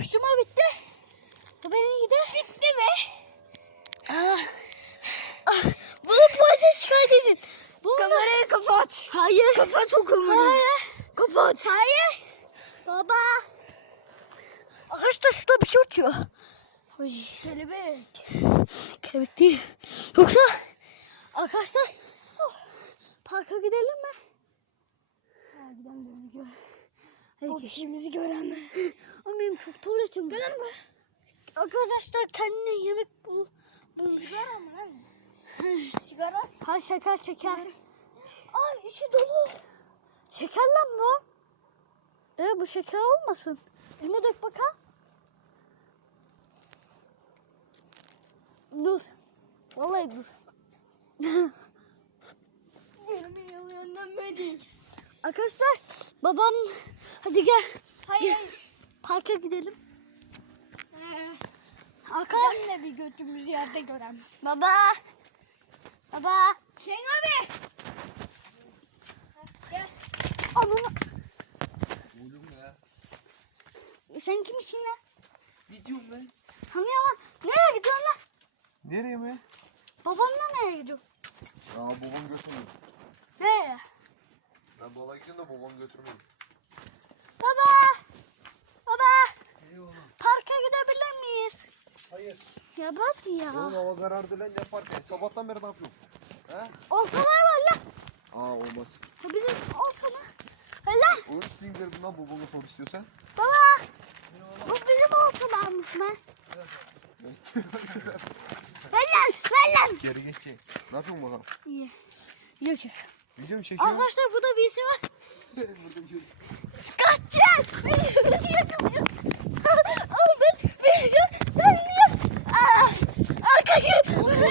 koşturma bitti. Haberin iyi de. Bitti mi? Aa. Ah, bunu polise şikayet edin. Bunu... Kamerayı mu? kapat. Hayır. Kapat okumunu. Hayır. Kapat. Hayır. Baba. Ağaçta şurada bir şey uçuyor. Oy. Kelebek. Kelebek değil. Yoksa arkadaşlar parka gidelim mi? Hadi gidelim. Hadi. O işimizi gören. Ama benim çok tuvaletim var. Gelin mi? Arkadaşlar kendine yemek bul. bul. Sigara mı lan? Sigara. ha şaker, şeker şeker. Sigara. Ay ah, içi dolu. Şeker lan bu. Ee bu şeker olmasın. Elma dök bakalım. Dur. Vallahi dur. Yemeği Arkadaşlar babam Hadi gel. Hayır. Hay. Parka gidelim. Ee, Akan ne bir götümüz yerde gören. Baba. Baba. Şeng abi. Hadi gel. Ama. Oğlum ya. E sen kimsin lan? Gidiyorum ben. Hani ama nereye gidiyorsun lan? lan. lan? Nereye mi? Babanla nereye gidiyorsun? Ya babam götürmüyor. Nereye? Ben bala gideyim de babam götürmüyor. kebap ya, ya. Oğlum hava karardı lan yaparken. Sabahtan beri ne yapıyorsun? Oltalar var lan. Aa olmaz. Bu bizim oltalar. Lan. Oğlum sizin gördün lan babamı sor istiyorsan. Baba. Bu bizim oltalarmış be. ver lan ver evet, evet. lan. lan. Geri geçeyim. Ne yapıyorsun bakalım? İyi. Yok. yok. Bizim şekerim. Arkadaşlar burada birisi var.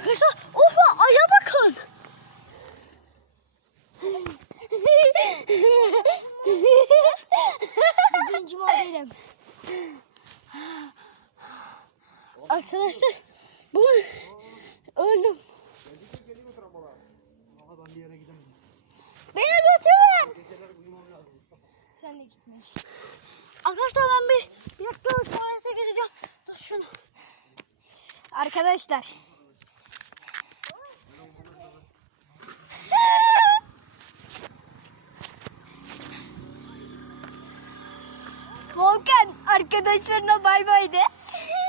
Arkadaşlar oha aya bakın. Birinci modelim. <Güncüm alayım. gülüyor> Arkadaşlar bu öldüm. Diyorsun, o o Beni götürün. Sen de gitme. Arkadaşlar ben bir bir dakika sonra gideceğim. Dur şunu. Arkadaşlar. ಹೋಗ್ಕೆ ಅಡ್ಕೆ ದರ್ಶನ ಬಾಯ್ ಬಾಯ್ ಇದೆ